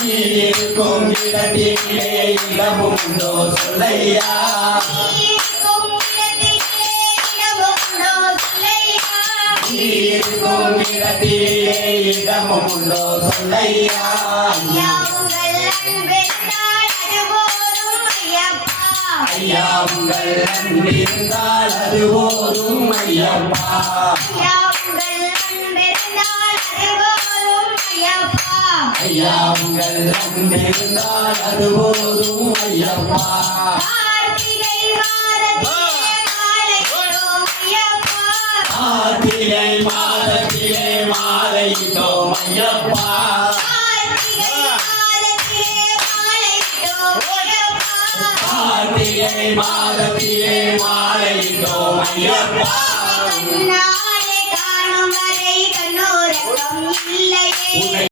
நீ இருக்கும் இடத்திலே இடமுண்டோ சொல்லையா நீ இருக்கும் இடத்திலே இடமுண்டோ சொல்லையா ஐயா உங்கள் அன்பிருந்தால் அது போதும் ஐயப்பா ஐயா உங்கள் அன்பிருந்தால் அது போதும் ஐயப்பா கார்த்திகை மாதத்திலே மாலையிட்டோம் ஐயப்பா கார்த்திகை மாதத்திலே மாலையிட்டோம் ஐயப்பா காணும் வரை கண்ணோரக்கம் இல்லையே